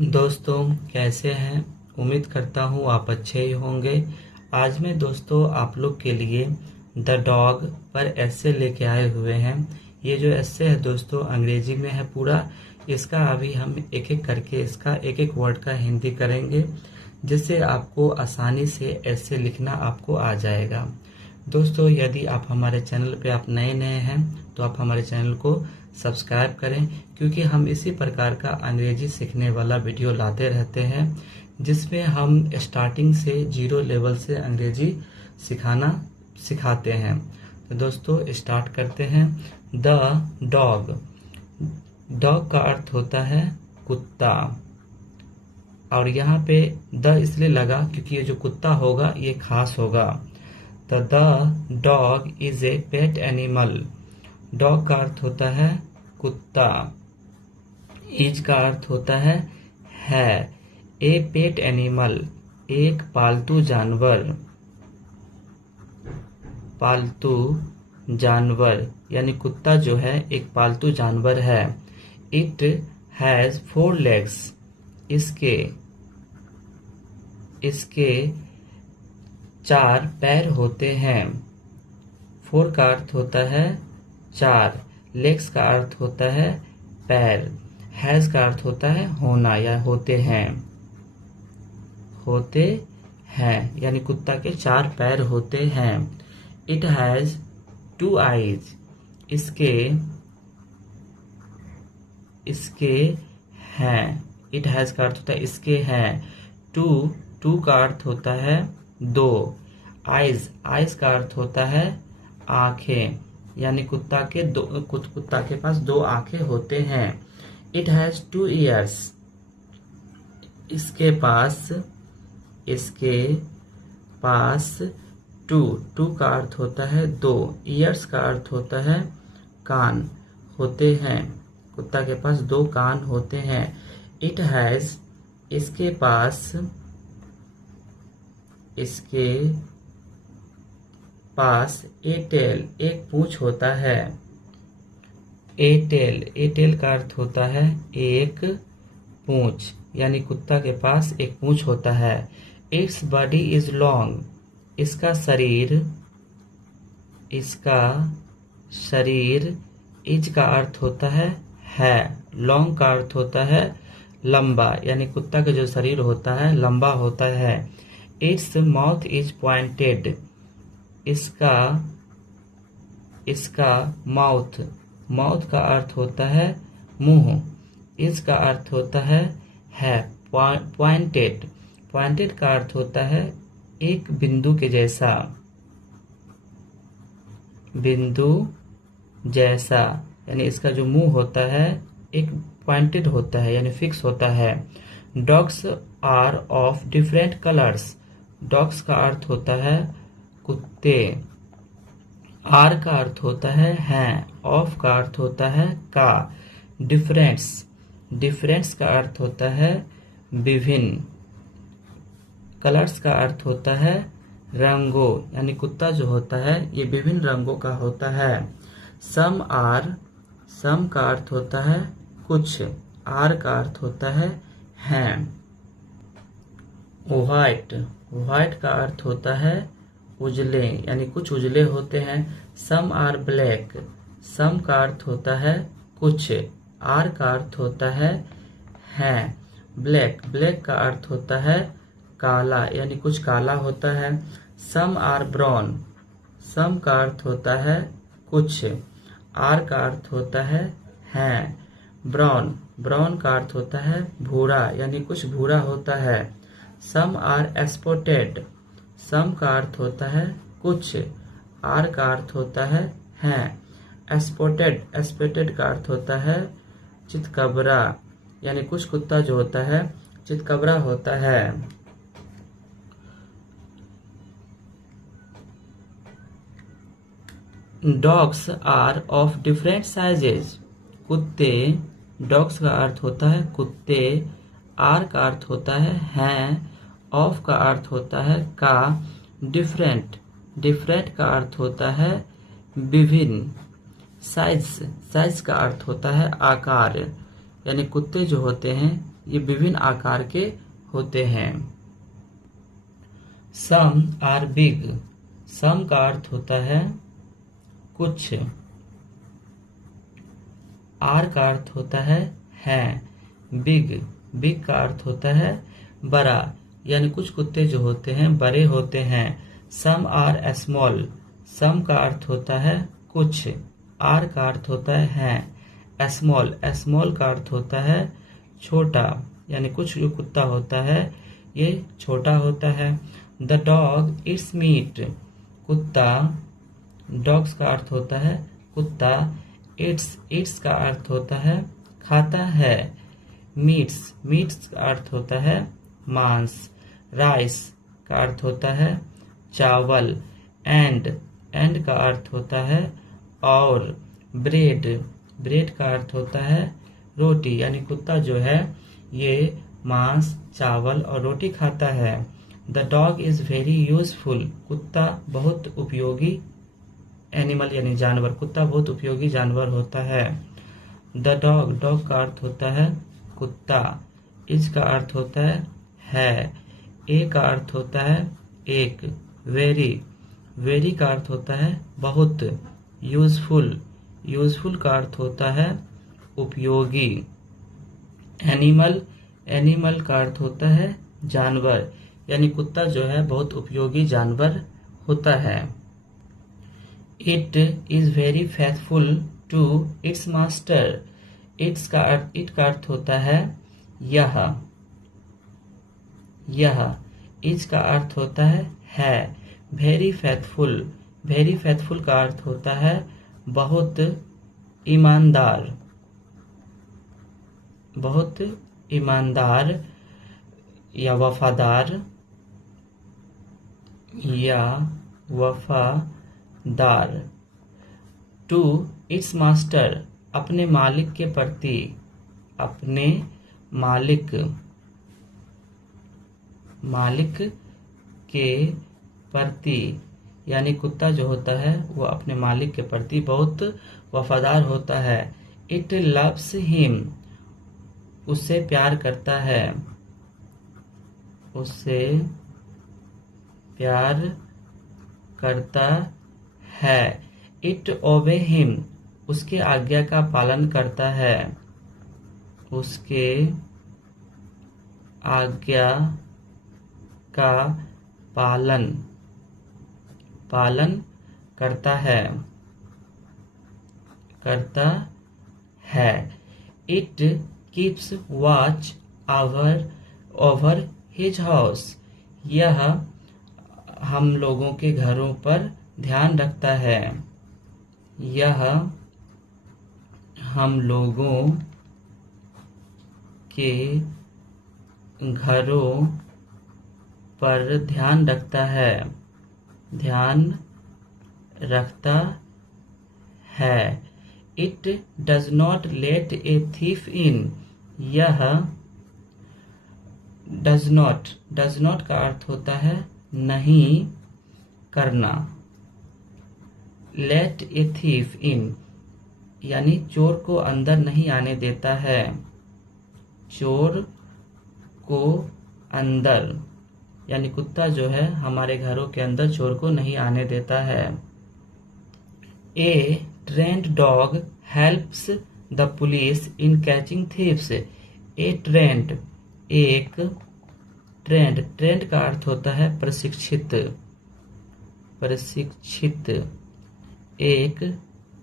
दोस्तों कैसे हैं। उम्मीद करता हूँ आप अच्छे ही होंगे। आज मैं दोस्तों आप लोग के लिए द डॉग पर एस्से लेके आए हुए हैं। ये जो एस्से है दोस्तों अंग्रेजी में है पूरा। इसका अभी हम एक एक करके इसका एक एक वर्ड का हिंदी करेंगे, जिससे आपको आसानी से एस्से लिखना आपको आ जाएगा। दोस्तों यदि आप हमारे चैनल पे आप नए हैं तो आप हमारे चैनल को सब्सक्राइब करें, क्योंकि हम इसी प्रकार का अंग्रेजी सीखने वाला वीडियो लाते रहते हैं, जिसमें हम स्टार्टिंग से 0 लेवल से अंग्रेजी सिखाते हैं। तो दोस्तों स्टार्ट करते हैं। The dog. डॉग का अर्थ होता है कुत्ता, और यहाँ पे द इसलिए लगा क्योंकि ये जो कुत्ता होगा ये खास होगा। तो the dog is a pet animal. Dog का अर्थ होता है कुत्ता। इज का अर्थ होता है। ए पेट एनिमल एक पालतू जानवर। पालतू जानवर यानी कुत्ता जो है एक पालतू जानवर है। It has 4 legs। इसके 4 पैर होते हैं। 4 का अर्थ होता है 4। लेग्स का अर्थ होता है पैर। हैज का अर्थ होता है होना या होते हैं। होते हैं यानी कुत्ता के 4 पैर होते हैं। It has 2 eyes। इसके हैं। इट हैज का अर्थ होता है इसके हैं। टू का अर्थ होता है 2। आइज का अर्थ होता है आंखें, यानी कुत्ता के पास 2 आंखें होते हैं। It has 2 ears। इसके पास 2 का अर्थ होता है 2। ईयर्स का अर्थ होता है कान होते हैं। कुत्ता के पास 2 कान होते हैं। इट हैज इसके पास ए टेल एक पूंछ होता है। ए टेल का अर्थ होता है एक पूंछ, यानी कुत्ता के पास एक पूंछ होता है। Its body is long. इसका शरीर इज का अर्थ होता है। लॉन्ग का अर्थ होता है लंबा, यानी कुत्ता का जो शरीर होता है लंबा होता है। Its mouth is pointed. इसका माउथ का अर्थ होता है मुंह। इज का अर्थ होता है पॉइंटेड का अर्थ होता है एक बिंदु के जैसा। यानी इसका जो मुंह होता है एक पॉइंटेड होता है, यानी फिक्स होता है। Dogs are of different colours. Dogs का अर्थ होता है कुत्ते। आर का अर्थ होता है हैं। ऑफ का अर्थ होता है का। डिफरेंस का अर्थ होता है विभिन्न। कलर्स का अर्थ होता है रंगों, यानी कुत्ता जो होता है ये विभिन्न रंगों का होता है। सम का अर्थ होता है कुछ। आर का अर्थ होता है हैं। व्हाइट का अर्थ होता है उजले, यानी कुछ उजले होते हैं। Some are black. सम का अर्थ होता है कुछ। आर का अर्थ होता है हैं। ब्लैक का अर्थ होता है काला, यानी कुछ काला होता है। Some are brown. सम का अर्थ होता है कुछ। आर का अर्थ होता है हैं। ब्राउन का अर्थ होता है भूरा, यानी कुछ भूरा होता है। Some are spotted. सम का अर्थ होता है कुछ। आर का अर्थ होता है हैं। स्पॉटेड का अर्थ होता है चितकबरा, यानी कुछ कुत्ता जो होता है चितकबरा होता है। Dogs are of different sizes. Dogs का अर्थ होता है कुत्ते। आर का अर्थ होता है हैं। ऑफ का अर्थ होता है का। डिफरेंट का अर्थ होता है विभिन्न। साइज का अर्थ होता है आकार, यानी कुत्ते जो होते हैं ये विभिन्न आकार के होते हैं। सम आर बिग, सम का अर्थ होता है कुछ, आर का अर्थ होता है, बिग, बिग का अर्थ होता है बड़ा, यानी कुछ कुत्ते जो होते हैं बड़े होते हैं। सम आर स्मॉल, सम का अर्थ होता है कुछ, आर का अर्थ होता है, स्मॉल, स्मॉल का अर्थ होता है छोटा, यानी कुछ जो कुत्ता होता है ये छोटा होता है। द डॉग इट्स मीट, कुत्ता, डॉग्स का अर्थ होता है कुत्ता, इट्स का अर्थ होता है खाता है। मीट्स, मीट्स का अर्थ होता है मांस। राइस का अर्थ होता है चावल। एंड का अर्थ होता है और। ब्रेड, ब्रेड का अर्थ होता है रोटी, यानी कुत्ता जो है ये मांस, चावल और रोटी खाता है। The dog is very useful, कुत्ता बहुत उपयोगी, एनिमल यानी जानवर, कुत्ता बहुत उपयोगी जानवर होता है। द डॉग, डॉग का अर्थ होता है कुत्ता, इज का अर्थ होता है, ए का अर्थ होता है एक। वेरी, वेरी का अर्थ होता है बहुत। यूजफुल, यूजफुल का अर्थ होता है उपयोगी। एनिमल, एनिमल का अर्थ होता है जानवर, यानी कुत्ता जो है बहुत उपयोगी जानवर होता है। It is very faithful to its master, it का अर्थ होता है यह, इज का अर्थ होता है। वेरी फेथफुल, वेरी फेथफुल का अर्थ होता है बहुत ईमानदार, बहुत ईमानदार या वफादार, टू इट्स मास्टर, अपने मालिक के प्रति, अपने मालिक के प्रति, यानी कुत्ता जो होता है वो अपने मालिक के प्रति बहुत वफादार होता है। इट लव्स हिम, उससे प्यार करता है, उससे प्यार करता है। इट ओबे हिम, उसके आज्ञा का पालन करता है, उसके आज्ञा का पालन करता है। It keeps watch over his house, यह हम लोगों के घरों पर ध्यान रखता है, यह हम लोगों के घरों पर ध्यान रखता है। It does not let a thief इन, यह डज नॉट का अर्थ होता है नहीं करना। लेट ए थीफ इन, यानी चोर को अंदर नहीं आने देता है, चोर को अंदर, यानी कुत्ता जो है हमारे घरों के अंदर चोर को नहीं आने देता है। A trained dog helps the police in catching thieves, a trained, एक ट्रेंड का अर्थ होता है प्रशिक्षित, एक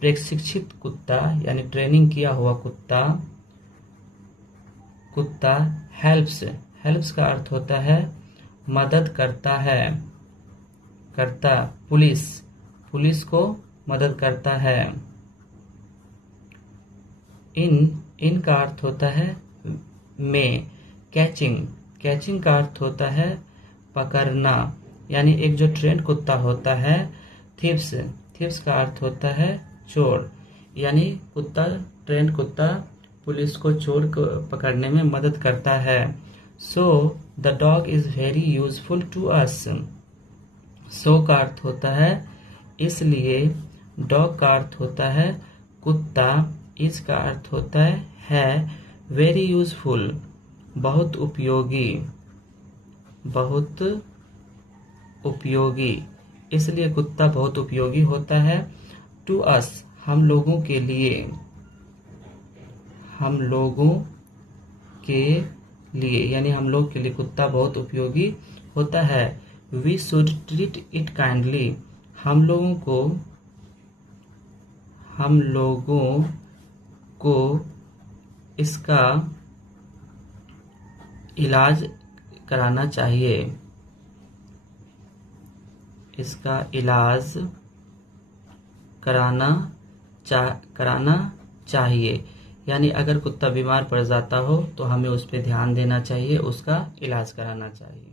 प्रशिक्षित कुत्ता यानी ट्रेनिंग किया हुआ कुत्ता हेल्प्स का अर्थ होता है मदद करता है, पुलिस को मदद करता है। इन का अर्थ होता है में। कैचिंग का अर्थ होता है पकड़ना, यानी एक जो ट्रेंड कुत्ता होता है। थीव्स का अर्थ होता है चोर, यानी ट्रेंड कुत्ता पुलिस को चोर को पकड़ने में मदद करता है। So the dog is very useful to us, so का अर्थ होता है इसलिए, डॉग का अर्थ होता है कुत्ता, इज का अर्थ होता है वेरी यूजफुल, बहुत उपयोगी, बहुत उपयोगी, इसलिए कुत्ता बहुत उपयोगी होता है। टू अस, हम लोगों के लिए, हम लोगों के लिए, यानी हम लोग के लिए कुत्ता बहुत उपयोगी होता है। We should treat it kindly, हम लोगों को इसका इलाज कराना चाहिए, इसका इलाज कराना चाहिए। यानी अगर कुत्ता बीमार पड़ जाता हो तो हमें उस पर ध्यान देना चाहिए, उसका इलाज कराना चाहिए।